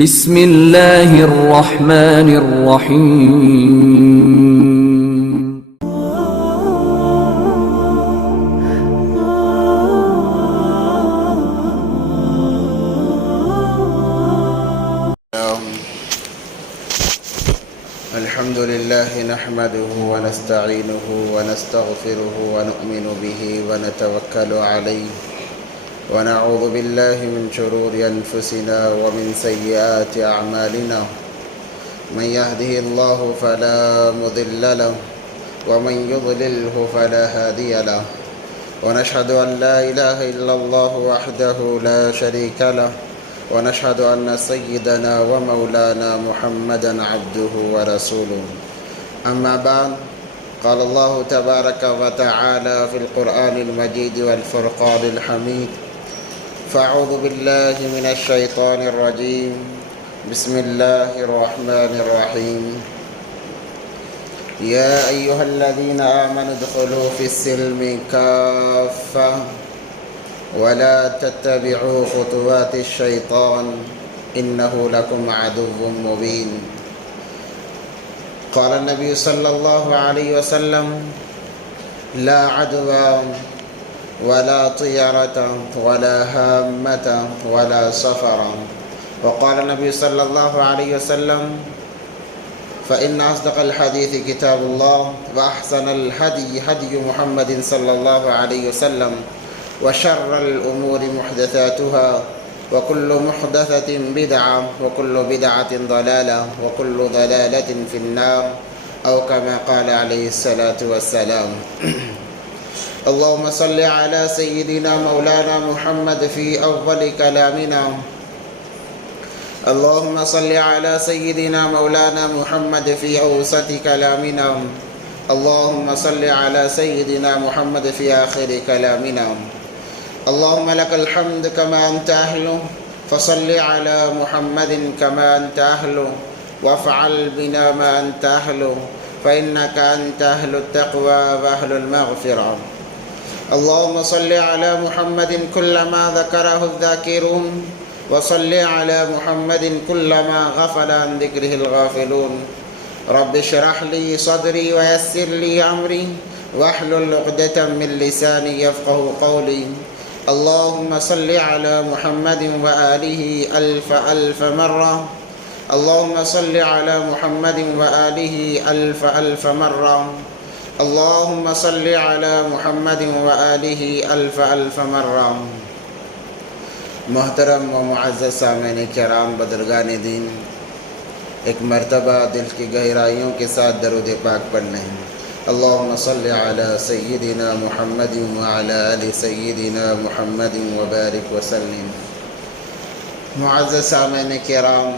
بسم اللہ الرحمن الرحیم۔ الحمد لله نحمده ونستعينه ونستغفره ونؤمن به ونتوكل عليه ونعوذ بالله من شرور أنفسنا ومن سيئات أعمالنا من يهده الله فلا مضل له ومن يضلله فلا هادي له ونشهد أن لا إله إلا الله وحده لا شريك له ونشهد أن سيدنا ومولانا محمدا عبده ورسوله أما بعد قال الله تبارك وتعالى في القرآن المجيد والفرقان الحميد فأعوذ بالله من الشيطان الرجيم بسم الله الرحمن الرحيم يا أيها الذين آمنوا ادخلوا في السلم كافة ولا تتبعوا خطوات الشيطان إنه لكم عدو مبين قال النبي صلى الله عليه وسلم لا عدوى ولا طيرة ولا هامة ولا سفر وقال النبي صلى الله عليه وسلم فإن أصدق الحديث كتاب الله وأحسن الهدي هدي محمد صلى الله عليه وسلم وشر الأمور محدثاتها وكل محدثة بدعة وكل بدعة ضلالة وكل ضلالة في النار أو كما قال عليه الصلاة والسلام اللهم صل على سيدنا مولانا محمد في أول كلامنا اللهم صل على سيدنا مولانا محمد في أوسط كلامنا اللهم صل على سيدنا محمد في آخر كلامنا اللهم لك الحمد كما أنت أهله فصل على محمد كما أنت أهله وافعل بنا ما أنت أهله فإنك أنت أهل التقوى وأهل المغفرة اللهم صل على محمد كلما ذكره الذاكرون وصل على محمد كلما غفل عن ذكره الغافلون رب اشرح لي صدري ويسر لي أمري واحلل عقدة من لساني يفقه قولي اللهم صل على محمد وآله ألف ألف مرة اللهم صل على محمد وآله ألف ألف مرة اللهم صل على محمد وآله ألف ألف مرة محترم و معزز سامعین کرام بزرگان دین، ایک مرتبہ دل کی گہرائیوں کے ساتھ درود پاک پڑھنے ہیں۔ اللہم صل علی سیدنا محمد وعلی آل سیدنا محمد وبارک وسلم۔ معزز سامعین کرام،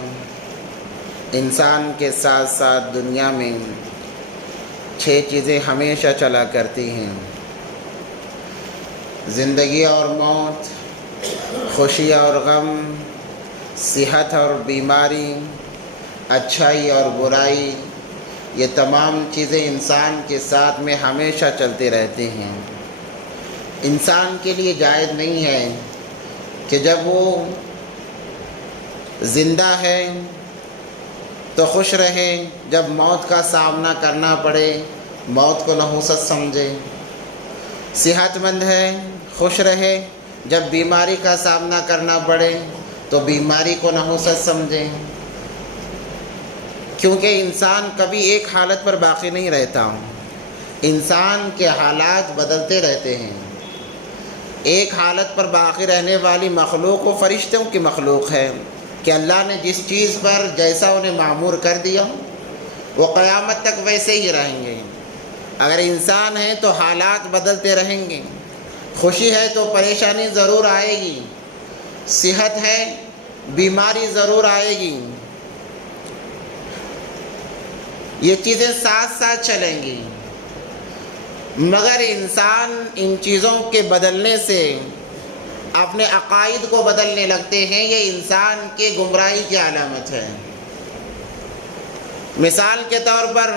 انسان کے ساتھ ساتھ دنیا میں 6 چیزیں ہمیشہ چلا کرتی ہیں: زندگی اور موت، خوشی اور غم، صحت اور بیماری، اچھائی اور برائی۔ یہ تمام چیزیں انسان کے ساتھ میں ہمیشہ چلتے رہتے ہیں۔ انسان کے لیے جائز نہیں ہے کہ جب وہ زندہ ہے تو خوش رہے، جب موت کا سامنا کرنا پڑے موت کو نحوست سمجھے۔ صحت مند ہے، خوش رہے، جب بیماری کا سامنا کرنا پڑے تو بیماری کو نحوست سمجھے، کیونکہ انسان کبھی ایک حالت پر باقی نہیں رہتا۔ انسان کے حالات بدلتے رہتے ہیں۔ ایک حالت پر باقی رہنے والی مخلوق و فرشتوں کی مخلوق ہے کہ اللہ نے جس چیز پر جیسا انہیں معمور کر دیا وہ قیامت تک ویسے ہی رہیں گے۔ اگر انسان ہے تو حالات بدلتے رہیں گے۔ خوشی ہے تو پریشانی ضرور آئے گی، صحت ہے بیماری ضرور آئے گی، یہ چیزیں ساتھ ساتھ چلیں گی، مگر انسان ان چیزوں کے بدلنے سے اپنے عقائد کو بدلنے لگتے ہیں۔ یہ انسان کے گمراہی کی علامت ہے۔ مثال کے طور پر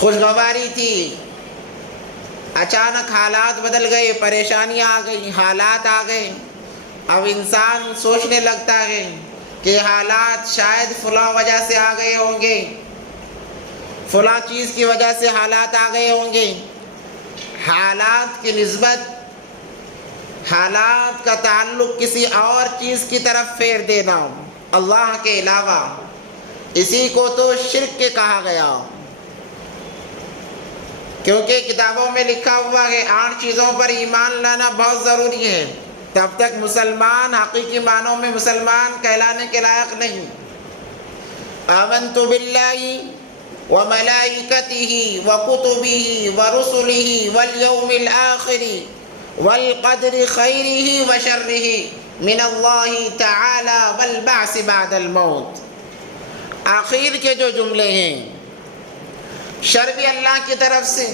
خوشگواری تھی، اچانک حالات بدل گئے، پریشانیاں آ گئی، حالات آ گئے، اب انسان سوچنے لگتا ہے کہ حالات شاید فلاں وجہ سے آ گئے ہوں گے، فلاں چیز کی وجہ سے حالات آ گئے ہوں گے، حالات کی نسبت، حالات کا تعلق کسی اور چیز کی طرف پھیر دینا اللہ کے علاوہ، اسی کو تو شرک کے کہا گیا۔ کیونکہ کتابوں میں لکھا ہوا ہے 8 چیزوں پر ایمان لانا بہت ضروری ہے، تب تک مسلمان حقیقی معنوں میں مسلمان کہلانے کے لائق نہیں۔ آمنت باللہ وملائکتہ وکتبہ ورسلہ والیوم الآخر والقدر خیرہ وشرہ من اللہ تعالی والبعث بعد الموت۔ آخر کے جو جملے ہیں، شر بھی اللہ کی طرف سے،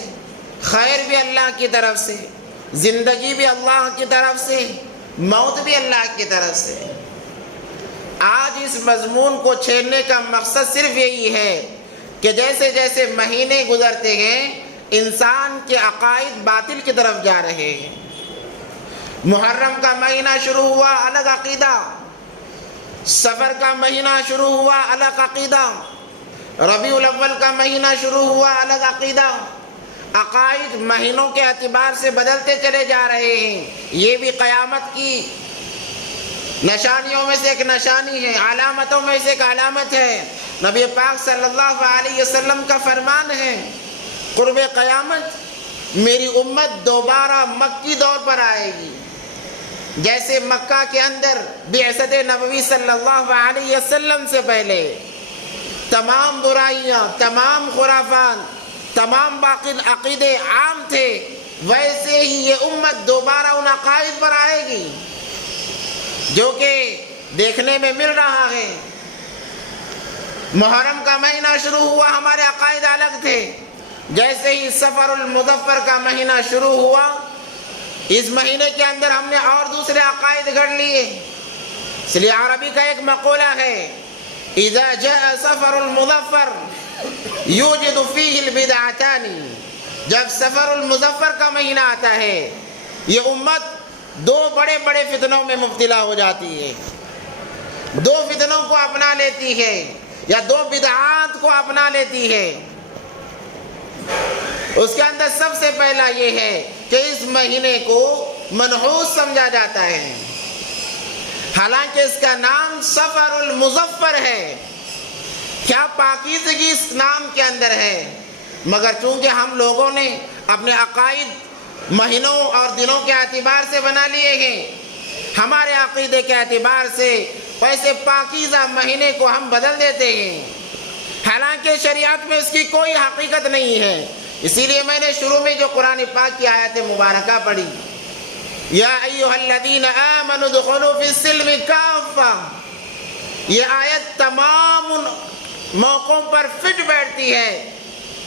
خیر بھی اللہ کی طرف سے، زندگی بھی اللہ کی طرف سے، موت بھی اللہ کی طرف سے۔ آج اس مضمون کو چھیڑنے کا مقصد صرف یہی ہے کہ جیسے جیسے مہینے گزرتے ہیں انسان کے عقائد باطل کی طرف جا رہے ہیں۔ محرم کا مہینہ شروع ہوا، الگ عقیدہ، سفر کا مہینہ شروع ہوا، الگ عقیدہ، ربیع الاول کا مہینہ شروع ہوا، الگ عقیدہ۔ عقائد مہینوں کے اعتبار سے بدلتے چلے جا رہے ہیں۔ یہ بھی قیامت کی نشانیوں میں سے ایک نشانی ہے، علامتوں میں سے ایک علامت ہے۔ نبی پاک صلی اللہ علیہ وسلم کا فرمان ہے، قرب قیامت میری امت دوبارہ مکی دور پر آئے گی، جیسے مکہ کے اندر بعثت نبوی صلی اللہ علیہ وسلم سے پہلے تمام برائیاں، تمام خرافات، تمام باقی عقیدے عام تھے، ویسے ہی یہ امت دوبارہ ان عقائد پر آئے گی جو کہ دیکھنے میں مل رہا ہے۔ محرم کا مہینہ شروع ہوا، ہمارے عقائد الگ تھے، جیسے ہی سفر المظفر کا مہینہ شروع ہوا، اس مہینے کے اندر ہم نے اور دوسرے عقائد گھڑ لیے۔ اس لیے عربی کا ایک مقولہ ہے، اذا جاء سفر المظفر یوجد فیہ البدعتان، جب سفر المظفر کا مہینہ آتا ہے یہ امت 2 بڑے بڑے فتنوں میں مبتلا ہو جاتی ہے، 2 فتنوں کو اپنا لیتی ہے یا 2 بدعات کو اپنا لیتی ہے۔ اس کے اندر سب سے پہلا یہ ہے کہ اس مہینے کو منحوس سمجھا جاتا ہے، حالانکہ اس کا نام سفر المظفر ہے۔ کیا پاکیزگی اس نام کے اندر ہے، مگر چونکہ ہم لوگوں نے اپنے عقائد مہینوں اور دنوں کے اعتبار سے بنا لیے ہیں، ہمارے عقیدے کے اعتبار سے ویسے پاکیزہ مہینے کو ہم بدل دیتے ہیں، حالانکہ شریعت میں اس کی کوئی حقیقت نہیں ہے۔ اسی لیے میں نے شروع میں جو قرآن پاک کی آیت مبارکہ پڑھی، یا ایھا الذین آمنوا ادخلوا فی السلم کافہ، یہ آیت تمام ان موقعوں پر فٹ بیٹھتی ہے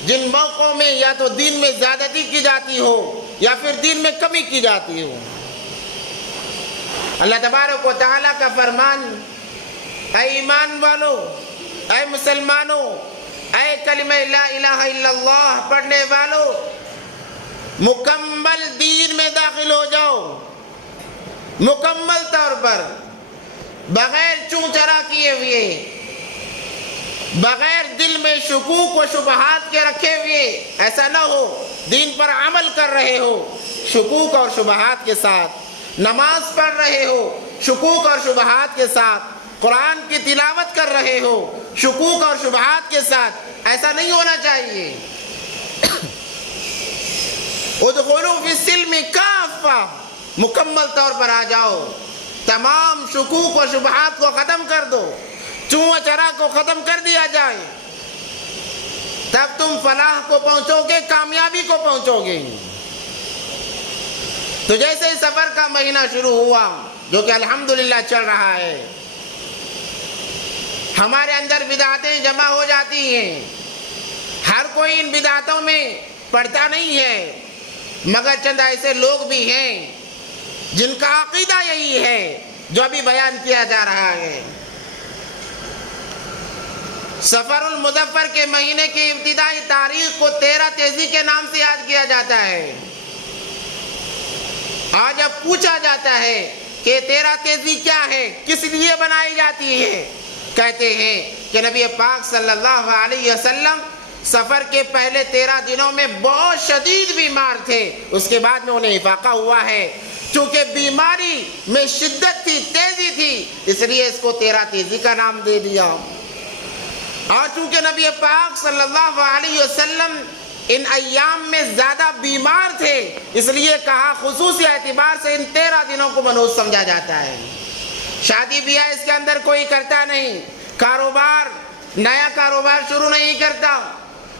جن موقعوں میں یا تو دین میں زیادتی کی جاتی ہو یا پھر دین میں کمی کی جاتی ہو۔ اللہ تبارک و تعالیٰ کا فرمان، اے ایمان والو، اے مسلمانوں، اے کلمہ لا الہ الا اللہ پڑھنے والو، مکمل دین میں داخل ہو جاؤ، مکمل طور پر، بغیر چون چرا کیے ہوئے، بغیر دل میں شکوک و شبہات کے رکھے ہوئے۔ ایسا نہ ہو دین پر عمل کر رہے ہو شکوک اور شبہات کے ساتھ، نماز پڑھ رہے ہو شکوک اور شبہات کے ساتھ، قرآن کی تلاوت کر رہے ہو شکوک اور شبہات کے ساتھ، ایسا نہیں ہونا چاہیے۔ ادخلوا فی السلم کافہ، مکمل طور پر آ جاؤ، تمام شکوک و شبہات کو ختم کر دو، چوں چرا کو ختم کر دیا جائے، تب تم فلاح کو پہنچو گے، کامیابی کو پہنچو گے۔ تو جیسے ہی سفر کا مہینہ شروع ہوا، جو کہ الحمدللہ چل رہا ہے، ہمارے اندر بدعتیں جمع ہو جاتی ہیں۔ ہر کوئی ان بدعتوں میں پڑتا نہیں ہے، مگر چند ایسے لوگ بھی ہیں جن کا عقیدہ یہی ہے جو ابھی بیان کیا جا رہا ہے۔ سفر المظفر کے مہینے کی ابتدائی تاریخ کو 13 تیزی کے نام سے یاد کیا جاتا ہے۔ آج اب پوچھا جاتا ہے کہ تیرا تیزی کیا ہے، کس لیے بنائی جاتی ہے؟ کہتے ہیں کہ نبی پاک صلی اللہ علیہ وسلم سفر کے پہلے 13 دنوں میں بہت شدید بیمار تھے، اس کے بعد میں انہیں افاقہ ہوا ہے۔ چونکہ بیماری میں شدت تھی، تیزی تھی، اس لیے اس کو 13 تیزی کا نام دے دیا۔ اور چونکہ نبی پاک صلی اللہ علیہ وسلم ان ایام میں زیادہ بیمار تھے، اس لیے کہا خصوصی اعتبار سے ان 13 دنوں کو منحوس سمجھا جاتا ہے۔ شادی بیاہ اس کے اندر کوئی کرتا نہیں، کاروبار، نیا کاروبار شروع نہیں کرتا،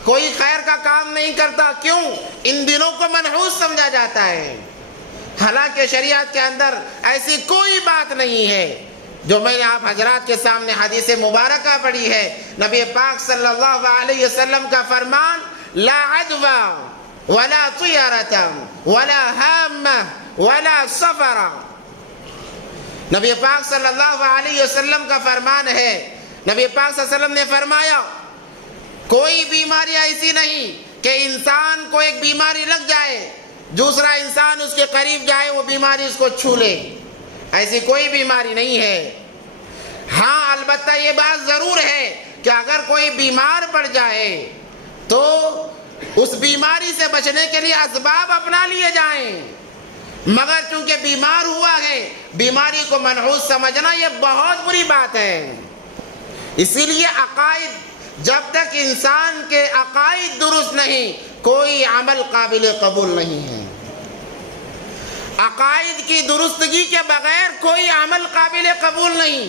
کوئی خیر کا کام نہیں کرتا، کیوں؟ ان دنوں کو منحوس سمجھا جاتا ہے۔ حالانکہ شریعت کے اندر ایسی کوئی بات نہیں ہے۔ جو میں نے آپ حضرات کے سامنے حدیث مبارکہ پڑھی ہے، نبی پاک صلی اللہ علیہ وسلم کا فرمان، لا عدوى ولا طیرة ولا ہامة ولا سفر۔ نبی پاک صلی اللہ علیہ وسلم کا فرمان ہے، نبی پاک صلی اللہ علیہ وسلم نے فرمایا کوئی بیماری ایسی نہیں کہ انسان کو ایک بیماری لگ جائے، دوسرا انسان اس کے قریب جائے وہ بیماری اس کو چھو لے، ایسی کوئی بیماری نہیں ہے۔ ہاں البتہ یہ بات ضرور ہے کہ اگر کوئی بیمار پڑ جائے تو اس بیماری سے بچنے کے لیے اسباب اپنا لیے جائیں، مگر چونکہ بیمار ہوا ہے، بیماری کو منحوس سمجھنا یہ بہت بری بات ہے۔ اسی لیے عقائد، جب تک انسان کے عقائد درست نہیں، کوئی عمل قابل قبول نہیں ہے۔ عقائد کی درستگی کے بغیر کوئی عمل قابل قبول نہیں۔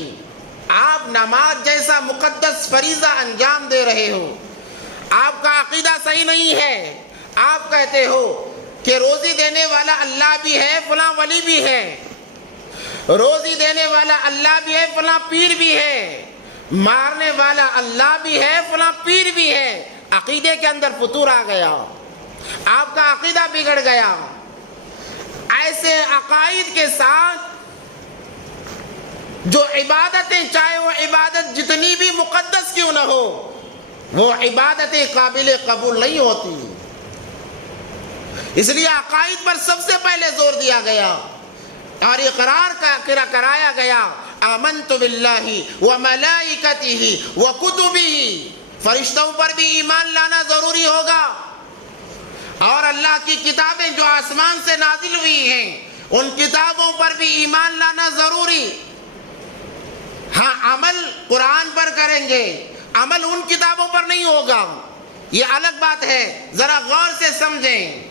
آپ نماز جیسا مقدس فریضہ انجام دے رہے ہو، آپ کا عقیدہ صحیح نہیں ہے، آپ کہتے ہو کہ روزی دینے والا اللہ بھی ہے، فلاں ولی بھی ہے، روزی دینے والا اللہ بھی ہے، فلاں پیر بھی ہے، مارنے والا اللہ بھی ہے، فلاں پیر بھی ہے، عقیدے کے اندر فتور آ گیا، آپ کا عقیدہ بگڑ گیا۔ ایسے عقائد کے ساتھ جو عبادتیں، چاہے وہ عبادت جتنی بھی مقدس کیوں نہ ہو، وہ عبادتیں قابل قبول نہیں ہوتی۔ اس لیے عقائد پر سب سے پہلے زور دیا گیا اور اقرار کرایا گیا، آمنت باللہ وملائکتہ وکتبہ، فرشتوں پر بھی ایمان لانا ضروری ہوگا، اور اللہ کی کتابیں جو آسمان سے نازل ہوئی ہیں ان کتابوں پر بھی ایمان لانا ضروری۔ ہاں عمل قرآن پر کریں گے، عمل ان کتابوں پر نہیں ہوگا، یہ الگ بات ہے، ذرا غور سے سمجھیں۔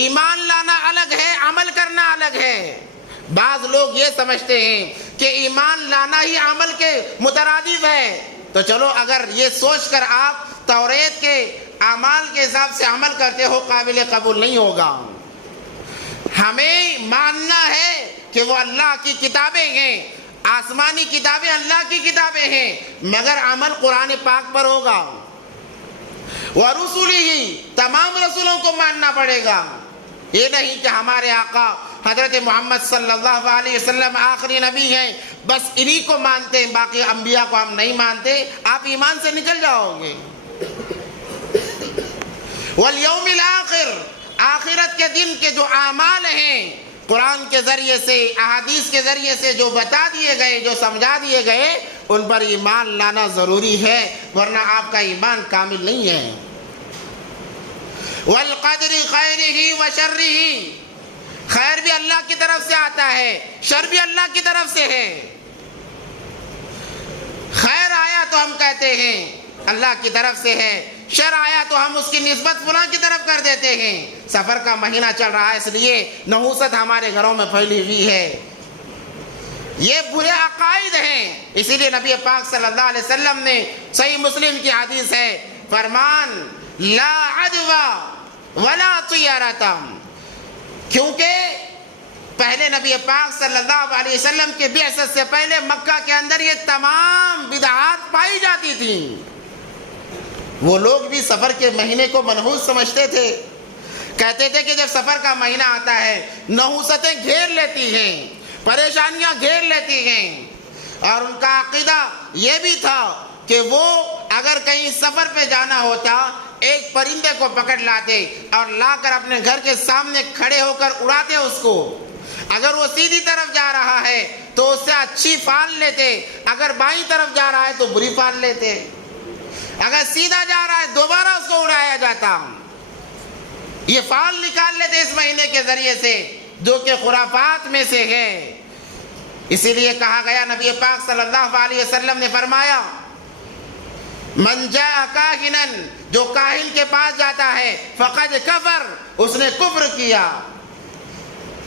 ایمان لانا الگ ہے، عمل کرنا الگ ہے۔ بعض لوگ یہ سمجھتے ہیں کہ ایمان لانا ہی عمل کے مترادف ہے، تو چلو اگر یہ سوچ کر آپ توریت کے اعمال کے حساب سے عمل کرتے ہو، قابل قبول نہیں ہوگا۔ ہمیں ماننا ہے کہ وہ اللہ کی کتابیں ہیں، آسمانی کتابیں اللہ کی کتابیں ہیں، مگر عمل قرآن پاک پر ہوگا۔ وَرُسُلِهِ، تمام رسولوں کو ماننا پڑے گا۔ یہ نہیں کہ ہمارے آقا حضرت محمد صلی اللہ علیہ وسلم آخری نبی ہیں، بس انہی کو مانتے ہیں، باقی انبیاء کو ہم نہیں مانتے، آپ ایمان سے نکل جاؤ گے۔ والیوم الآخر، آخرت کے دن کے جو اعمال ہیں، قرآن کے ذریعے سے، احادیث کے ذریعے سے جو بتا دیے گئے، جو سمجھا دیے گئے، ان پر ایمان لانا ضروری ہے، ورنہ آپ کا ایمان کامل نہیں ہے۔ والقدر خیرہ وشرہ، خیر بھی اللہ کی طرف سے آتا ہے، شر بھی اللہ کی طرف سے ہے۔ خیر آیا تو ہم کہتے ہیں اللہ کی طرف سے ہے، شر آیا تو ہم اس کی نسبت فلاں کی طرف کر دیتے ہیں۔ سفر کا مہینہ چل رہا ہے، اس لیے نحوست ہمارے گھروں میں پھیلی ہوئی ہے، یہ برے عقائد ہیں۔ اسی لیے نبی پاک صلی اللہ علیہ وسلم نے، صحیح مسلم کی حدیث ہے، فرمان لا عدوى ولا طیرۃ، کیونکہ پہلے نبی پاک صلی اللہ علیہ وسلم کے بعثت سے پہلے مکہ کے اندر یہ تمام بدعات پائی جاتی تھیں۔ وہ لوگ بھی سفر کے مہینے کو منحوس سمجھتے تھے، کہتے تھے کہ جب سفر کا مہینہ آتا ہے نحوستیں گھیر لیتی ہیں، پریشانیاں گھیر لیتی ہیں، اور ان کا عقیدہ یہ بھی تھا کہ وہ اگر کہیں سفر پہ جانا ہوتا ایک پرندے کو پکڑ لاتے اور لا کر اپنے گھر کے سامنے کھڑے ہو کر اڑاتے اس کو، اگر وہ سیدھی طرف جا رہا ہے تو اس سے اچھی فال لیتے، اگر بائیں طرف جا رہا ہے تو بری فال لیتے، اگر سیدھا جا رہا ہے دوبارہ اس کو اڑایا جاتا۔ یہ فال نکال لیتے اس مہینے کے ذریعے سے، جو کہ خرافات میں سے ہے۔ اسی لیے کہا گیا، نبی پاک صلی اللہ علیہ وسلم نے فرمایا، من جاء کاہنا، جو کاہن کے پاس جاتا ہے، فقد کفر، اس نے کفر کیا،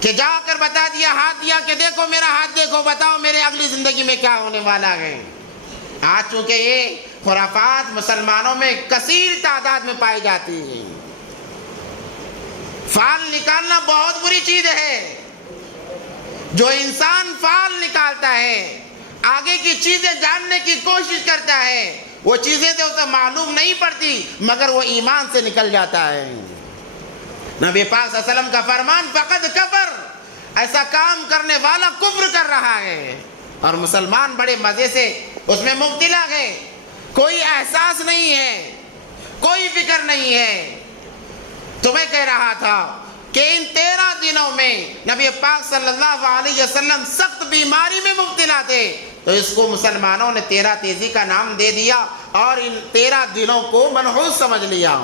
کہ جا کر بتا دیا، ہاتھ دیا کہ دیکھو میرا ہاتھ دیکھو، بتاؤ میرے اگلی زندگی میں کیا ہونے والا ہے۔ آج چونکہ یہ خرافات مسلمانوں میں کثیر تعداد میں پائی جاتی ہیں۔ فال نکالنا بہت بری چیز ہے۔ جو انسان فال نکالتا ہے، آگے کی چیزیں جاننے کی کوشش کرتا ہے، وہ چیزیں تو اسے معلوم نہیں پڑتی مگر وہ ایمان سے نکل جاتا ہے۔ نبی پاک صلی اللہ علیہ وسلم کا فرمان، فقد کفر، ایسا کام کرنے والا کفر کر رہا ہے، اور مسلمان بڑے مزے سے اس میں مبتلا ہے، کوئی احساس نہیں ہے، کوئی فکر نہیں ہے۔ تو میں کہہ رہا تھا کہ ان 13 دنوں میں نبی پاک صلی اللہ علیہ وسلم سخت بیماری میں مبتلا تھے، تو اس کو مسلمانوں نے 13 تیزی کا نام دے دیا اور ان 13 دنوں کو منحوس سمجھ لیا۔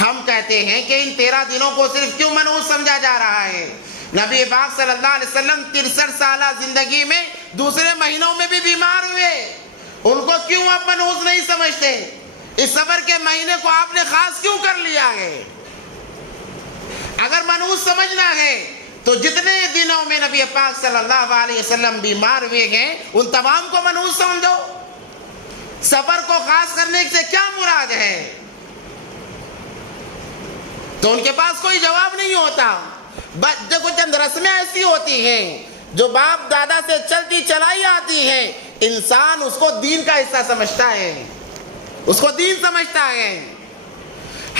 ہم کہتے ہیں کہ ان 13 دنوں کو صرف کیوں منحوس سمجھا جا رہا ہے؟ نبی پاک صلی اللہ علیہ وسلم 63 سالہ زندگی میں دوسرے مہینوں میں بھی بیمار ہوئے، ان کو کیوں آپ منحوس نہیں سمجھتے؟ اس صبر کے مہینے کو آپ نے خاص کیوں کر لیا ہے؟ اگر منحوس سمجھنا ہے تو جتنے دنوں میں نبی پاک صلی اللہ علیہ وسلم بیمار ہوئے ہیں ان تمام کو منحوس سمجھو۔ صبر کو خاص کرنے سے کیا مراد ہے؟ تو ان کے پاس کوئی جواب نہیں ہوتا۔ دیکھو چند رسمیں ایسی ہوتی ہیں جو باپ دادا سے چلتی چلائی آتی ہیں، انسان اس کو دین کا حصہ سمجھتا ہے، اس کو دین سمجھتا ہے۔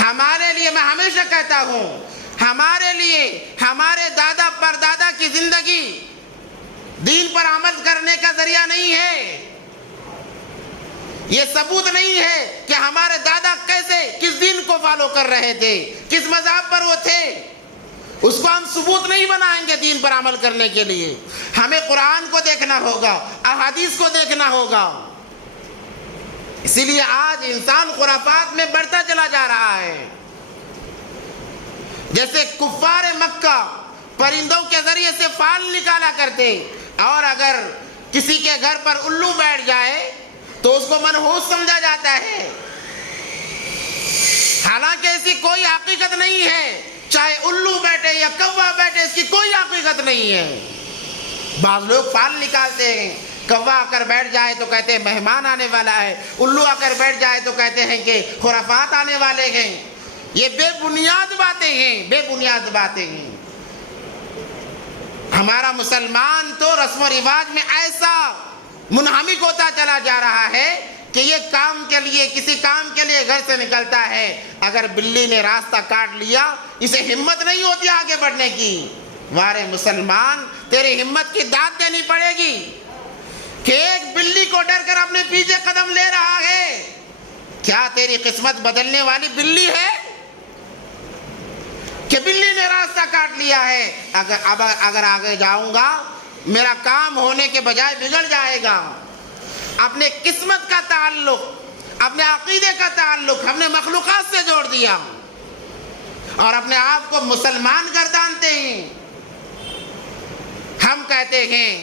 ہمارے لیے، میں ہمیشہ کہتا ہوں، ہمارے لیے ہمارے دادا پردادا کی زندگی دین پر عمل کرنے کا ذریعہ نہیں ہے۔ یہ ثبوت نہیں ہے کہ ہمارے دادا کیسے، کس دین کو فالو کر رہے تھے، کس مذہب پر وہ تھے، اس کو ہم ثبوت نہیں بنائیں گے دین پر عمل کرنے کے لیے۔ ہمیں قرآن کو دیکھنا ہوگا، احادیث کو دیکھنا ہوگا۔ اسی لیے آج انسان خرافات میں بڑھتا چلا جا رہا ہے۔ جیسے کفار مکہ پرندوں کے ذریعے سے فال نکالا کرتے، اور اگر کسی کے گھر پر الو بیٹھ جائے تو اس کو منحوس سمجھا جاتا ہے، حالانکہ ایسی کوئی حقیقت نہیں ہے۔ چاہے الو بیٹھے یا کوا بیٹھے، اس کی کوئی حقیقت نہیں ہے۔ بعض لوگ فال نکالتے ہیں، کوا آ کر بیٹھ جائے تو کہتے ہیں مہمان آنے والا ہے، الو آ کر بیٹھ جائے تو کہتے ہیں کہ خرافات آنے والے ہیں۔ یہ بے بنیاد باتیں ہیں، بے بنیاد باتیں ہیں۔ ہمارا مسلمان تو رسم و رواج میں ایسا منہمک ہوتا چلا جا رہا ہے کہ یہ کام کے لیے، کسی کام کے لیے گھر سے نکلتا ہے، اگر بلی نے راستہ کاٹ لیا اسے ہمت نہیں ہوتی آگے بڑھنے کی۔ وارے مسلمان، تیری ہمت کی داد دینی پڑے گی کہ ایک بلی کو ڈر کر اپنے پیچھے قدم لے رہا ہے۔ کیا تیری قسمت بدلنے والی بلی ہے کہ بلی نے راستہ کاٹ لیا ہے؟ اگر آگے جاؤں گا میرا کام ہونے کے بجائے بگڑ جائے گا۔ اپنے قسمت کا تعلق، اپنے عقیدے کا تعلق ہم نے مخلوقات سے جوڑ دیا اور اپنے آپ کو مسلمان گردانتے ہیں۔ ہم کہتے ہیں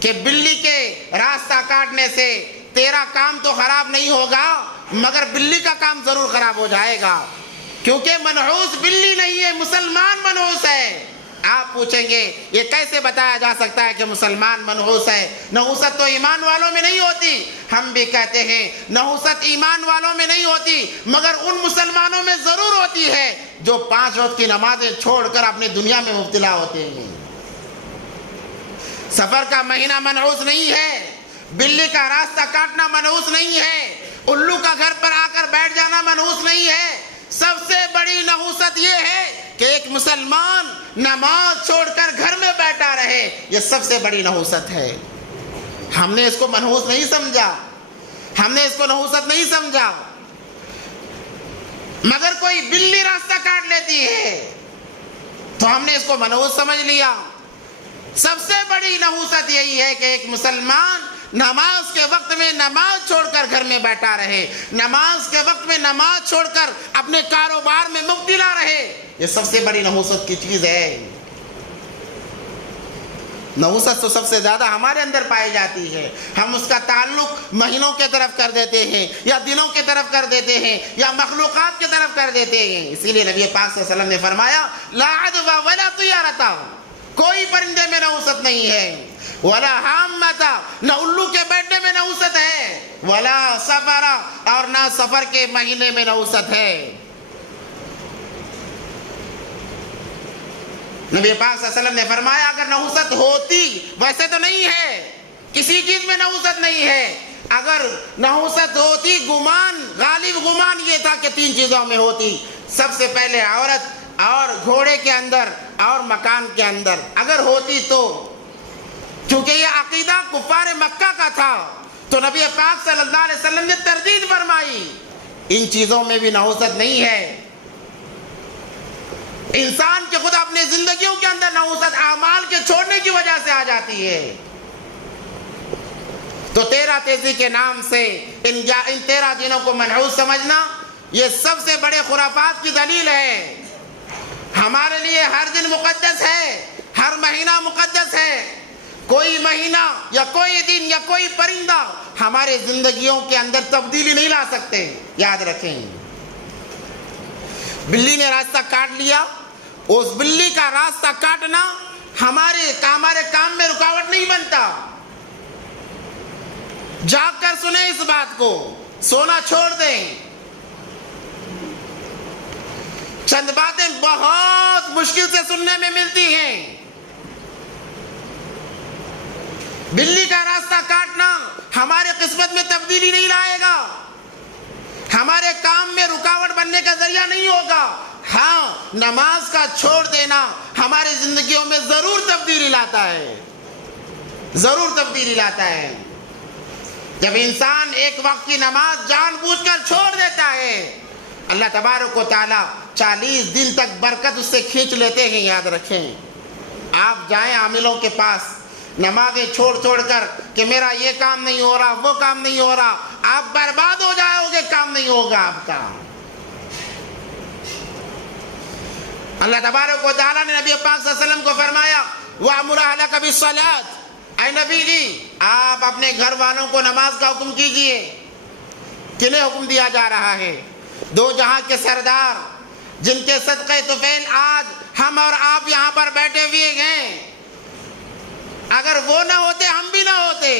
کہ بلی کے راستہ کاٹنے سے تیرا کام تو خراب نہیں ہوگا مگر بلی کا کام ضرور خراب ہو جائے گا، کیونکہ منحوس بلی نہیں ہے، مسلمان منحوس ہے۔ آپ پوچھیں گے یہ کیسے بتایا جا سکتا ہے کہ مسلمان منحوس ہے؟ نحوست تو ایمان والوں میں نہیں ہوتی۔ ہم بھی کہتے ہیں نحوست ایمان والوں میں نہیں ہوتی مگر ان مسلمانوں میں ضرور ہوتی ہے جو 5 وقت کی نمازیں چھوڑ کر اپنی دنیا میں مبتلا ہوتے ہیں۔ سفر کا مہینہ منحوس نہیں ہے، بلی کا راستہ کاٹنا منحوس نہیں ہے، الو کا گھر پر آ کر بیٹھ جانا منحوس نہیں ہے۔ سب سے بڑی نحوست یہ ہے کہ ایک مسلمان نماز چھوڑ کر گھر میں بیٹھا رہے، یہ سب سے بڑی نحوست ہے۔ ہم نے اس کو منحوس نہیں سمجھا، ہم نے اس کو نحوست نہیں سمجھا، مگر کوئی بلی راستہ کاٹ لیتی ہے تو ہم نے اس کو منحوس سمجھ لیا۔ سب سے بڑی نحوست یہی ہے کہ ایک مسلمان نماز کے وقت میں نماز چھوڑ کر گھر میں بیٹھا رہے، نماز کے وقت میں نماز چھوڑ کر اپنے کاروبار میں مبتلا رہے۔ یہ سب سے بڑی نحوست کی چیز ہے۔ نحوست تو سب سے زیادہ ہمارے اندر پائی جاتی ہے۔ ہم اس کا تعلق مہینوں کے طرف کر دیتے ہیں، یا دنوں کے طرف کر دیتے ہیں، یا مخلوقات کے طرف کر دیتے ہیں۔ اسی لیے نبی پاک صلی اللہ علیہ وسلم نے فرمایا لا عدوى ولا طیارۃ، کوئی پرندے میں نحوست نہیں ہے، ولا حامۃ، نہ الو کے بیٹھنے میں نحوست ہے، ولا سفر، اور نہ سفر کے مہینے میں نحوست ہے۔ نبی پاک صلی اللہ علیہ وسلم نے فرمایا اگر نحوست ہوتی، ویسے تو نہیں ہے، کسی چیز میں نحوست نہیں ہے، اگر نحوست ہوتی، گمان، غالب گمان یہ تھا کہ 3 چیزوں میں ہوتی۔ سب سے پہلے عورت، اور گھوڑے کے اندر، اور مکان کے اندر اگر ہوتی تو، کیونکہ یہ عقیدہ کفار مکہ کا تھا، تو نبی پاک صلی اللہ علیہ وسلم نے تردید فرمائی ان چیزوں میں بھی نحوست نہیں ہے۔ انسان کے خود اپنے زندگیوں کے اندر نحوست اعمال کے چھوڑنے کی وجہ سے آ جاتی ہے۔ تو 13 تیزی کے نام سے ان 13 دنوں کو منحوس سمجھنا یہ سب سے بڑے خرافات کی دلیل ہے۔ ہمارے لیے ہر دن مقدس ہے، ہر مہینہ مقدس ہے۔ کوئی مہینہ یا کوئی دن یا کوئی پرندہ ہمارے زندگیوں کے اندر تبدیلی نہیں لا سکتے، یاد رکھیں۔ بلی نے راستہ کاٹ لیا، اس بلی کا راستہ کاٹنا ہمارے کام میں رکاوٹ نہیں بنتا۔ جاگ کر سنیں اس بات کو، سونا چھوڑ دیں۔ چند باتیں بہت مشکل سے سننے میں ملتی ہیں۔ بلی کا راستہ کاٹنا ہمارے قسمت میں تبدیلی نہیں لائے گا، ہمارے کام میں رکاوٹ بننے کا ذریعہ نہیں ہوگا۔ ہاں، نماز کا چھوڑ دینا ہماری زندگیوں میں ضرور تبدیلی لاتا ہے، ضرور تبدیلی لاتا ہے۔ جب انسان ایک وقت کی نماز جان بوجھ کر چھوڑ دیتا ہے، اللہ تبارک و تعالیٰ 40 دن تک برکت اس سے کھینچ لیتے ہیں، یاد رکھیں۔ آپ جائیں عاملوں کے پاس نمازیں چھوڑ کر کہ میرا یہ کام نہیں ہو رہا، وہ کام نہیں ہو رہا، آپ برباد ہو جاؤ گے، کام نہیں ہوگا آپ کا۔ اللہ تبارک و تعالیٰ نے نبی پاک صلی اللہ علیہ وسلم کو فرمایا وَأْمُرْ أَهْلَكَ بِالصَّلَاةِ، اے نبی جی آپ اپنے گھر والوں کو نماز کا حکم کیجئے۔ کنہیں حکم دیا جا رہا ہے؟ 2 جہاں کے سردار جن کے صدقے طفیل آج ہم اور آپ یہاں پر بیٹھے ہوئے ہیں، اگر وہ نہ ہوتے ہم بھی نہ ہوتے۔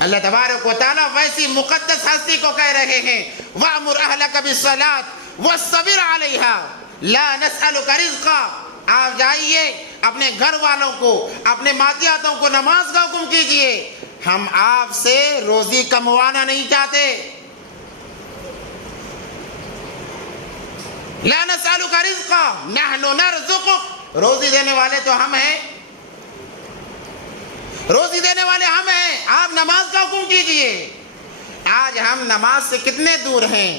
اللہ تبارک و تعالیٰ ویسی مقدس ہستی کو کہہ رہے ہیں وَأْمُرْ أَهْلَكَ بِالصَّلَاةِ وَالصَّبِرْ عَلَيْهَا لَا نَسْأَلُكَ رِزْقًا، آپ جائیے اپنے گھر والوں کو، اپنے ماتیاتوں کو نماز کا حکم کیجئے، ہم آپ سے روزی کموانا نہیں چاہتے۔ لَا نَسْأَلُكَ رِزْقًا نَحْنُ نَرْزُقُكَ، روزی دینے والے تو ہم ہیں، روزی دینے والے ہم ہیں، آپ نماز کا حکم کیجئے۔ آج ہم نماز سے کتنے دور ہیں،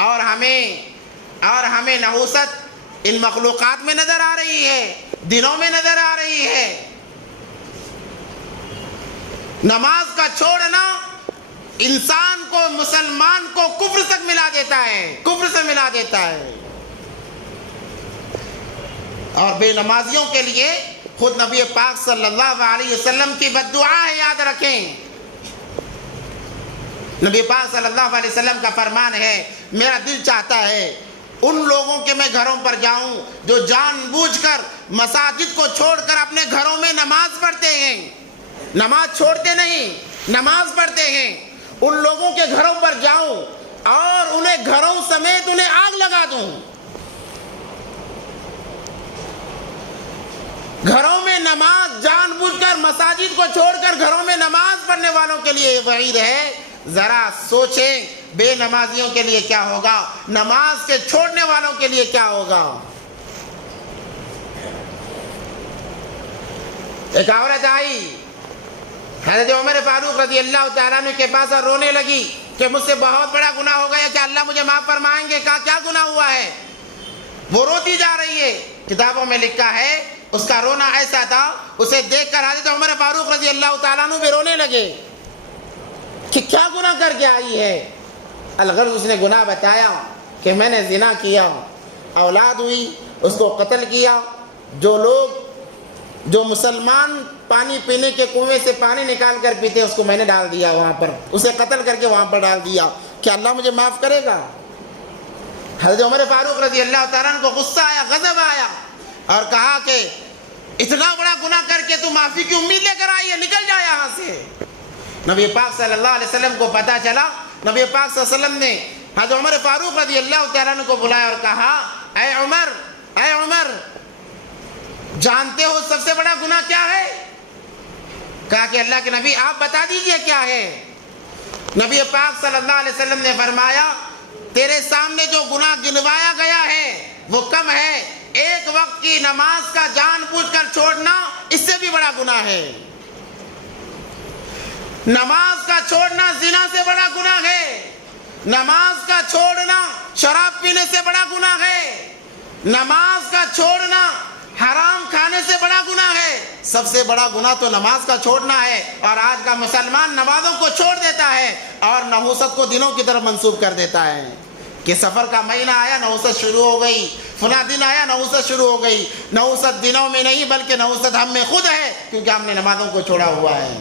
اور ہمیں نحوست ان مخلوقات میں نظر آ رہی ہے، دنوں میں نظر آ رہی ہے۔ نماز کا چھوڑنا انسان کو، مسلمان کو کفر تک ملا دیتا ہے، کفر سے ملا دیتا ہے۔ اور بے نمازیوں کے لیے خود نبی پاک صلی اللہ علیہ وسلم کی بد دعا ہے، یاد رکھیں۔ نبی پاک صلی اللہ علیہ وسلم کا فرمان ہے میرا دل چاہتا ہے ان لوگوں کے میں گھروں پر جاؤں جو جان بوجھ کر مساجد کو چھوڑ کر اپنے گھروں میں نماز پڑھتے ہیں، نماز چھوڑتے نہیں، نماز پڑھتے ہیں، ان لوگوں کے گھروں پر جاؤں اور انہیں گھروں سمیت انہیں آگ لگا دوں۔ گھروں میں نماز جان بوجھ کر مساجد کو چھوڑ کر گھروں میں نماز پڑھنے والوں کے لیے وعید ہے۔ ذرا سوچیں بے نمازیوں کے لیے کیا ہوگا، نماز کے چھوڑنے والوں کے لیے کیا ہوگا۔ ایک عورت آئی حضرت عمر فاروق رضی اللہ تعالیٰ عنہ کے پاس اور رونے لگی کہ مجھ سے بہت بڑا گناہ ہو گیا، کیا اللہ مجھے معاف فرمائیں گے؟ کہا کیا گناہ ہوا ہے؟ وہ روتی جا رہی ہے کتابوں میں لکھا ہے اس کا رونا ایسا تھا، اسے دیکھ کر حضرت عمر فاروق رضی اللہ تعالیٰ عنہ بھی رونے لگے کہ کیا گناہ کر کے آئی ہے۔ الغرض اس نے گناہ بتایا کہ میں نے زنا کیا، اولاد ہوئی، اس کو قتل کیا، جو مسلمان پانی پینے کے کنویں سے پانی نکال کر پیتے اس کو میں نے ڈال دیا وہاں پر، اسے قتل کر کے وہاں پر ڈال دیا، کیا اللہ مجھے معاف کرے گا؟ حضرت عمر فاروق رضی اللہ تعالیٰ عنہ کو غصہ آیا، غضب آیا اور کہا کہ اتنا بڑا گناہ کر کے تو معافی کی امید لے کر آئی ہے، نکل جا یہاں سے۔ نبی پاک صلی اللہ علیہ وسلم کو پتہ چلا، نبی پاک صلی اللہ علیہ وسلم نے حضرت عمر فاروق رضی اللہ تعالیٰ عنہ کو بلایا اور کہا اے عمر جانتے ہو سب سے بڑا گناہ کیا ہے؟ کہا کہ اللہ کے نبی آپ بتا دیجئے کیا ہے۔ نبی پاک صلی اللہ علیہ وسلم نے فرمایا تیرے سامنے جو گناہ گنوایا گیا ہے وہ کم ہے، ایک وقت کی نماز کا جان بوجھ کر چھوڑنا اس سے بھی بڑا گناہ ہے، نماز کا چھوڑنا زنا سے بڑا گناہ ہے، نماز کا چھوڑنا شراب پینے سے بڑا گناہ ہے، نماز کا چھوڑنا حرام کھانے سے بڑا گناہ ہے، سب سے بڑا گناہ تو نماز کا چھوڑنا ہے۔ اور آج کا مسلمان نمازوں کو چھوڑ دیتا ہے اور نحوست کو دنوں کی طرف منسوب کر دیتا ہے کہ سفر کا مہینہ آیا نحوست شروع ہو گئی، فلاں دن آیا نحوست شروع ہو گئی۔ نحوست دنوں میں نہیں بلکہ نحوست ہم میں خود ہے، کیونکہ ہم نے نمازوں کو چھوڑا ہوا ہے۔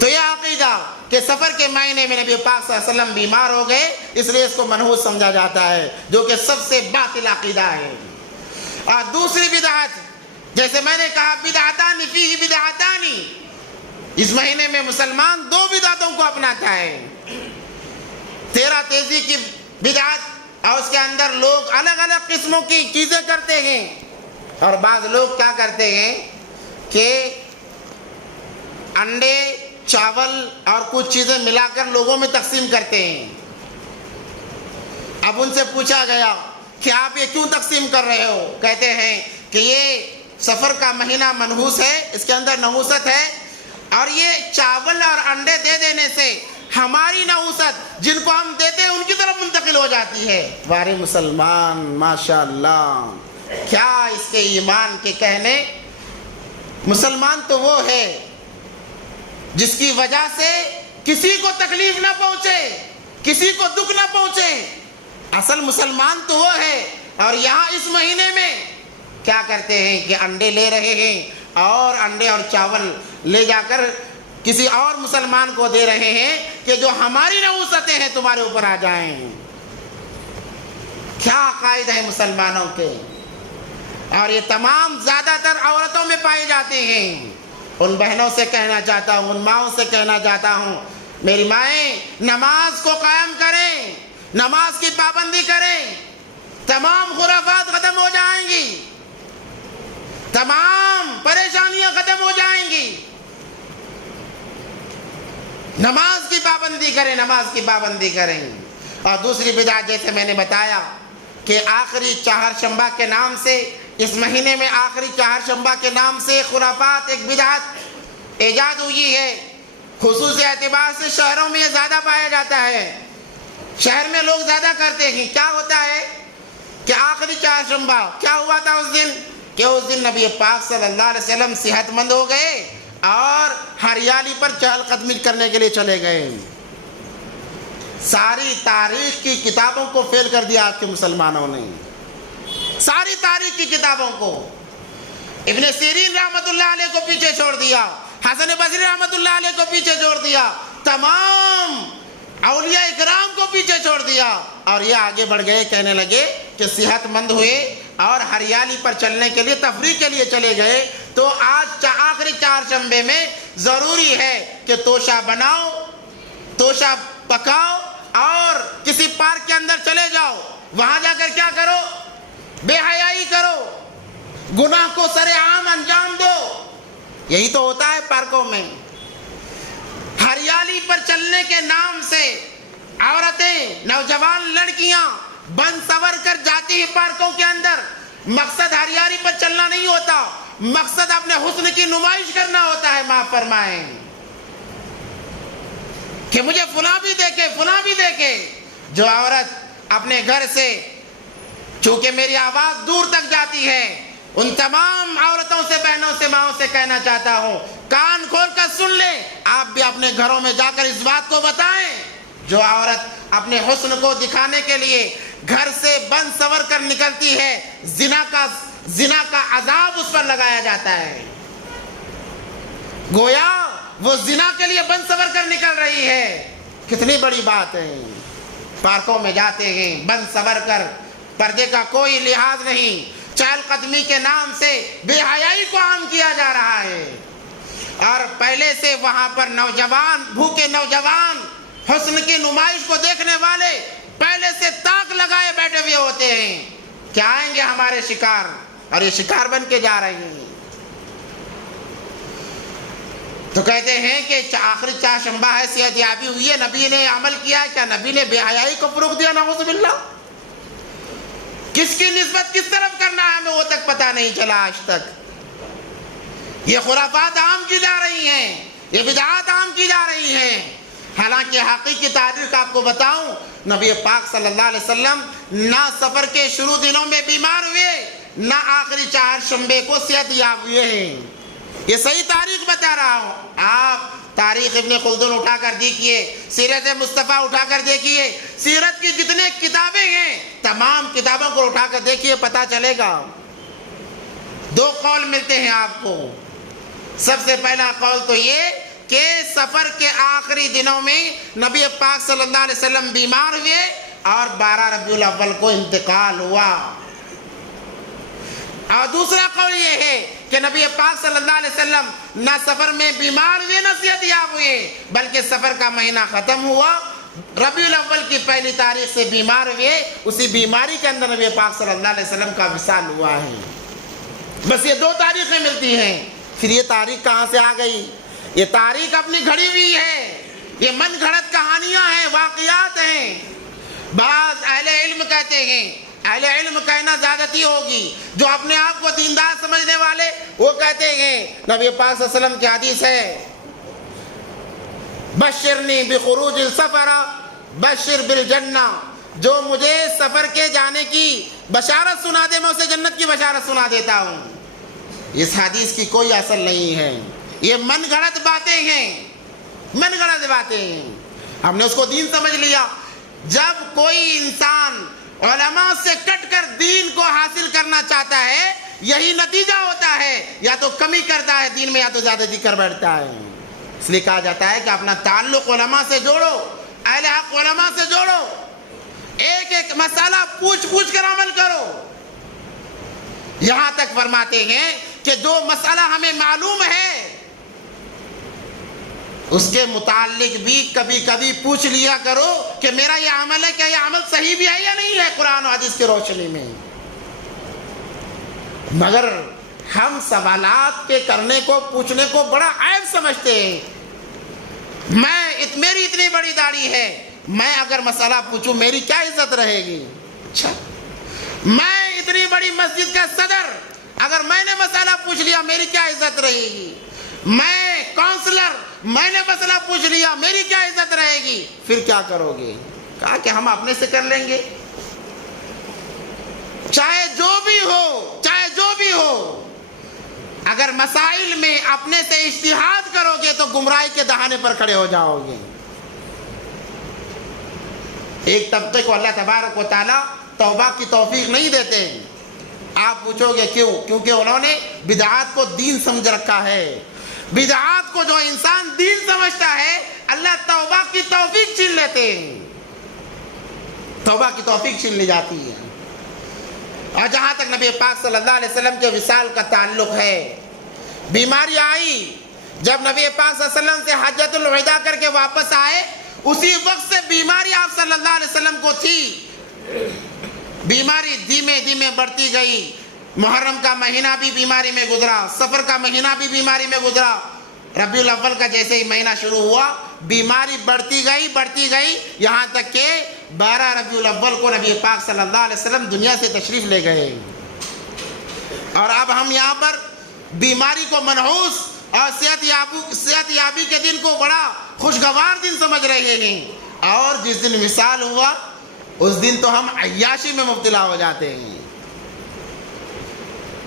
تو یہ عقیدہ کہ سفر کے مہینے میں نبی پاک صلی اللہ علیہ وسلم بیمار ہو گئے اس لیے اس کو منحوس سمجھا جاتا ہے، جو کہ سب سے باطل عقیدہ ہے۔ اور دوسری بدعت، جیسے میں نے کہا بدعتان فیہ بدعتان، اس مہینے میں مسلمان دو بدعتوں کو اپناتا ہے، تیرہ تیزی کی بدعت، اور اس کے اندر لوگ الگ الگ قسموں کی چیزیں کرتے ہیں، اور بعض لوگ کیا کرتے ہیں کہ انڈے، چاول اور کچھ چیزیں ملا کر لوگوں میں تقسیم کرتے ہیں۔ اب ان سے پوچھا گیا کہ آپ یہ کیوں تقسیم کر رہے ہو؟ کہتے ہیں کہ یہ سفر کا مہینہ منحوس ہے، اس کے اندر نحوست ہے، اور یہ چاول اور انڈے دے دینے سے ہماری نحوست جن کو ہم دیتے ہیں ان کی طرف منتقل ہو جاتی ہے۔ وارے مسلمان ماشاءاللہ، کیا اس کے ایمان کے کہنے! مسلمان تو وہ ہے جس کی وجہ سے کسی کو تکلیف نہ پہنچے، کسی کو دکھ نہ پہنچے، اصل مسلمان تو وہ ہے۔ اور یہاں اس مہینے میں کیا کرتے ہیں کہ انڈے لے رہے ہیں اور انڈے اور چاول لے جا کر کسی اور مسلمان کو دے رہے ہیں کہ جو ہماری نحوستیں ہیں تمہارے اوپر آ جائیں۔ کیا عقائد ہے مسلمانوں کے! اور یہ تمام زیادہ تر عورتوں میں پائے جاتے ہیں۔ ان بہنوں سے کہنا چاہتا ہوں، ان ماؤں سے کہنا چاہتا ہوں، میری مائیں نماز کو قائم کریں، نماز کی پابندی کریں، تمام خرافات ختم ہو جائیں گی، تمام پریشانیاں ختم ہو جائیں گی۔ نماز کی پابندی کریں، نماز کی پابندی کریں۔ اور دوسری بدعت جیسے میں نے بتایا کہ آخری چہارشنبہ کے نام سے، اس مہینے میں آخری چہارشنبہ کے نام سے خرافات، ایک بدعت ایجاد ہوئی ہے۔ خصوصی اعتبار سے شہروں میں یہ زیادہ پایا جاتا ہے، شہر میں لوگ زیادہ کرتے ہیں۔ کیا ہوتا ہے کہ آخری چہارشنبہ کیا ہوا تھا اس دن؟ کہ اس دن نبی پاک صلی اللہ علیہ وسلم صحت مند ہو گئے اور ہریالی پر چہل قدمی کرنے کے لیے چلے گئے۔ ساری تاریخ کی کتابوں کو فیل کر دیا آپ کے مسلمانوں نے، ساری تاریخ کی کتابوں کو۔ ابن سیرین رحمت اللہ علیہ کو پیچھے چھوڑ دیا، حسن بصری رحمت اللہ علیہ کو پیچھے چھوڑ دیا، تمام اولیاء اکرام کو پیچھے چھوڑ دیا، اور یہ آگے بڑھ گئے، کہنے لگے کہ صحت مند ہوئے اور ہریالی پر چلنے کے لیے، تفریح کے لیے چلے گئے، تو آج آخری چہارشنبے میں ضروری ہے کہ توشہ بناؤ، توشہ پکاؤ اور کسی پارک کے اندر چلے جاؤ، وہاں جا کر کیا کرو؟ بے حیائی کرو، گناہ کو سر عام انجام دو۔ یہی تو ہوتا ہے پارکوں میں۔ ہریالی پر چلنے کے نام سے عورتیں، نوجوان لڑکیاں بن سور کر جاتی ہیں پارکوں کے اندر۔ مقصد ہریالی پر چلنا نہیں ہوتا، مقصد اپنے حسن کی نمائش کرنا ہوتا ہے۔ معاف فرمائیں کہ مجھے فلاں بھی دیکھے، فلاں بھی دیکھے۔ جو عورت اپنے گھر سے چونکہ میری آواز دور تک جاتی ہے، ان تمام عورتوں سے، بہنوں سے، ماؤں سے کہنا چاہتا ہوں، کان کھول کر سن لیں، آپ بھی اپنے گھروں میں جا کر اس بات کو بتائیں، جو عورت اپنے حسن کو دکھانے کے لیے گھر سے بند سور کر نکلتی ہے، زنا کا عذاب اس پر لگایا جاتا ہے، گویا وہ زنا کے لیے بند سور کر نکل رہی ہے۔ کتنی بڑی بات ہے، پارکوں میں جاتے ہیں بند سور کر، پردے کا کوئی لحاظ نہیں، چہل قدمی کے نام سے بے حیائی کو عام کیا جا رہا ہے، اور پہلے سے وہاں پر نوجوان، بھوکے نوجوان، حسن کی نمائش کو دیکھنے والے پہلے سے تاک لگائے بیٹھے ہوئے ہوتے ہیں کہ آئیں گے ہمارے شکار، اور یہ شکار بن کے جا رہے ہیں۔ تو کہتے ہیں کہ آخری چہارشنبہ ہے، صحت یابی ہوئی ہے، نبی نے عمل کیا ہے، کیا نبی نے بے حیائی کو فروغ دیا؟ نعوذ باللہ۔ کس کی نسبت کس طرف کرنا ہے ہمیں وہ تک پتہ نہیں چلا آج تک۔ یہ خرافات عام کی جا رہی ہیں، یہ بدعات عام کی جا رہی ہیں، حالانکہ حقیقی تاریخ آپ کو بتاؤں، نبی پاک صلی اللہ علیہ وسلم نہ سفر کے شروع دنوں میں بیمار ہوئے، نہ آخری چہارشنبے کو صحت یاب ہوئے ہیں۔ یہ صحیح تاریخ بتا رہا ہوں، آپ تاریخ ابن خلدون اٹھا کر دیکھیے، سیرت مصطفیٰ اٹھا کر دیکھیے، سیرت کی جتنے کتابیں ہیں تمام کتابوں کو اٹھا کر دیکھیے، پتہ چلے گا۔ دو قول ملتے ہیں آپ کو۔ سب سے پہلا قول تو یہ کہ سفر کے آخری دنوں میں نبی پاک صلی اللہ علیہ وسلم بیمار ہوئے اور 12 ربیع الاول کو انتقال ہوا۔ اور دوسرا قول یہ ہے کہ نبی پاک صلی اللہ علیہ وسلم نہ سفر میں بیمار ہوئے نہ صحت یاب ہوئے، بلکہ سفر کا مہینہ ختم ہوا، ربیع الاول کی پہلی تاریخ سے بیمار ہوئے، اسی بیماری کے اندر نبی پاک صلی اللہ علیہ وسلم کا وصال ہوا ہے۔ بس یہ دو تاریخیں ملتی ہیں۔ پھر یہ تاریخ کہاں سے آ گئی؟ یہ تاریخ اپنی گھڑی ہوئی ہے، یہ من گھڑت کہانیاں ہیں، واقعات ہیں۔ بعض اہل علم کہتے ہیں، اہل علم کہنا زیادتی ہوگی، جو اپنے آپ کو دیندار سمجھنے والے وہ کہتے ہیں، نبی پاک صلی اللہ علیہ وسلم کی حدیث ہے، بشرنی بخروج السفر بشر بالجنہ، جو مجھے سفر کے جانے کی بشارت سنا دے میں اسے جنت کی بشارت سنا دیتا ہوں۔ اس حدیث کی کوئی اصل نہیں ہے، یہ من گھڑت باتیں ہیں، من گھڑت باتیں ہیں۔ ہم نے اس کو دین سمجھ لیا۔ جب کوئی انسان علماء سے کٹ کر دین کو حاصل کرنا چاہتا ہے، یہی نتیجہ ہوتا ہے، یا تو کمی کرتا ہے دین میں یا تو زیادتی کر بیٹھتا ہے۔ اس لیے کہا جاتا ہے کہ اپنا تعلق علماء سے جوڑو، اہل حق علماء سے جوڑو، ایک ایک مسئلہ پوچھ پوچھ کر عمل کرو۔ یہاں تک فرماتے ہیں کہ جو مسئلہ ہمیں معلوم ہے اس کے متعلق بھی کبھی کبھی پوچھ لیا کرو کہ میرا یہ عمل ہے، کیا یہ عمل صحیح بھی ہے یا نہیں ہے قرآن و حدیث کی روشنی میں۔ مگر ہم سوالات کے کرنے کو، پوچھنے کو بڑا عیب سمجھتے ہیں۔ میری اتنی بڑی داڑھی ہے، میں اگر مسئلہ پوچھوں میری کیا عزت رہے گی؟ اچھا، میں اتنی بڑی مسجد کا صدر، اگر میں نے مسئلہ پوچھ لیا میری کیا عزت رہے گی؟ میں کونسلر، میں نے مسئلہ پوچھ لیا میری کیا عزت رہے گی؟ پھر کیا کرو گے؟ کہا کہ ہم اپنے سے کر لیں گے، چاہے جو بھی ہو، چاہے جو بھی ہو۔ اگر مسائل میں اپنے سے اجتہاد کرو گے تو گمراہی کے دہانے پر کھڑے ہو جاؤ گے۔ ایک طبقے کو اللہ تبارک و تعالیٰ توبہ کی توفیق نہیں دیتے۔ آپ پوچھو گے کیوں؟ کیونکہ انہوں نے بدعات کو دین سمجھ رکھا ہے۔ بدعات کو جو انسان دین سمجھتا ہے اللہ توبہ کی توفیق چھین لیتے ہیں، توبہ کی توفیق چھین لی جاتی ہے۔ اور جہاں تک نبی پاک صلی اللہ علیہ وسلم کے وصال کا تعلق ہے، بیماری آئی، جب نبی پاک صلی اللہ علیہ وسلم سے حجۃ الوداع کر کے واپس آئے، اسی وقت سے بیماری آپ صلی اللہ علیہ وسلم کو تھی۔ بیماری دھیمے دھیمے بڑھتی گئی، محرم کا مہینہ بھی بیماری میں گزرا، سفر کا مہینہ بھی بیماری میں گزرا، ربیع الاول کا جیسے ہی مہینہ شروع ہوا بیماری بڑھتی گئی، یہاں تک کہ 12 ربیع الاول کو نبی پاک صلی اللہ علیہ وسلم دنیا سے تشریف لے گئے۔ اور اب ہم یہاں پر بیماری کو منحوس اور صحت یابی کے دن کو بڑا خوشگوار دن سمجھ رہے ہیں، اور جس دن وصال ہوا اس دن تو ہم عیاشی میں مبتلا ہو جاتے ہیں۔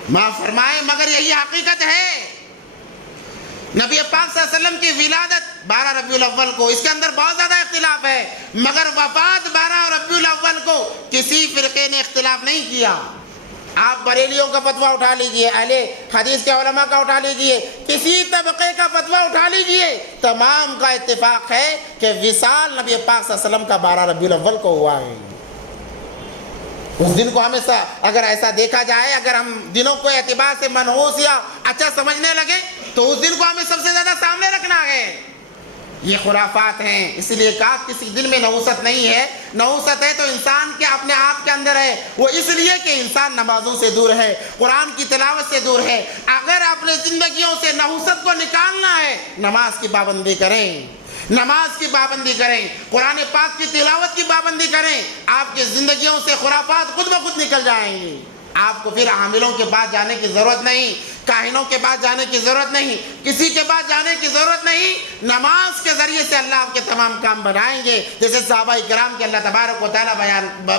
معاف فرمائے، مگر یہی حقیقت ہے۔ نبی پاک صلی اللہ علیہ وسلم کی ولادت 12 ربیع الاول کو، اس کے اندر بہت زیادہ اختلاف ہے، مگر وفات 12 ربیع الاول کو کسی فرقے نے اختلاف نہیں کیا۔ آپ بریلیوں کا فتویٰ اٹھا لیجئے، اہل حدیث کے علماء کا اٹھا لیجئے، کسی طبقے کا فتویٰ اٹھا لیجئے، تمام کا اتفاق ہے کہ وصال نبی پاک صلی اللہ علیہ وسلم کا 12 ربیع الاول کو ہوا ہے۔ اس دن کو ہمیں اگر ایسا دیکھا جائے، اگر ہم دنوں کو اعتبار سے منحوس یا اچھا سمجھنے لگے تو اس دن کو ہمیں سب سے زیادہ سامنے رکھنا ہے۔ یہ خرافات ہیں، اس لیے کہا کسی دن میں نحوست نہیں ہے۔ نحوست ہے تو انسان کے اپنے آپ کے اندر ہے، وہ اس لیے کہ انسان نمازوں سے دور ہے، قرآن کی تلاوت سے دور ہے۔ اگر اپنے زندگیوں سے نحوست کو نکالنا ہے، نماز کی پابندی کریں، نماز کی پابندی کریں، قرآن پاک کی تلاوت کی پابندی کریں، آپ کی زندگیوں سے خرافات خود بخود نکل جائیں گی۔ آپ کو پھر عاملوں کے پاس جانے کی ضرورت نہیں، کاہنوں کے پاس جانے کی ضرورت نہیں، کسی کے پاس جانے کی ضرورت نہیں۔ نماز کے ذریعے سے اللہ آپ کے تمام کام بنائیں گے، جیسے صحابہ کرام کے اللہ تبارک و تعالیٰ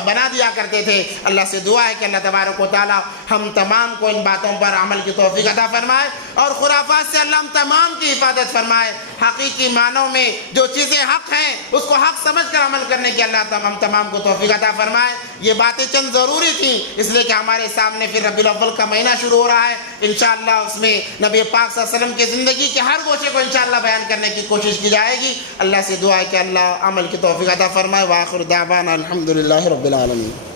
بنا دیا کرتے تھے۔ اللہ سے دعا ہے کہ اللہ تبارک و تعالیٰ ہم تمام کو ان باتوں پر عمل کی توفیق عطا فرمائے، اور خرافات سے اللہ ہم تمام کی حفاظت فرمائے۔ حقیقی معنوں میں جو چیزیں حق ہیں اس کو حق سمجھ کر عمل کرنے کی اللہ ہم تمام کو توفیق عطا فرمائے۔ یہ باتیں چند ضروری تھیں، اس لیے کہ ہمارے سامنے پھر ربیع الاول کا مہینہ شروع ہو رہا ہے۔ انشاءاللہ اس میں نبی پاک صلی اللہ علیہ وسلم کی زندگی کے ہر گوشے کو انشاءاللہ بیان کرنے کی کوشش کی جائے گی۔ اللہ سے دعا ہے کہ اللہ عمل کی توفیق عطا فرمائے۔ وآخر دعوانا الحمدللہ رب العالمین۔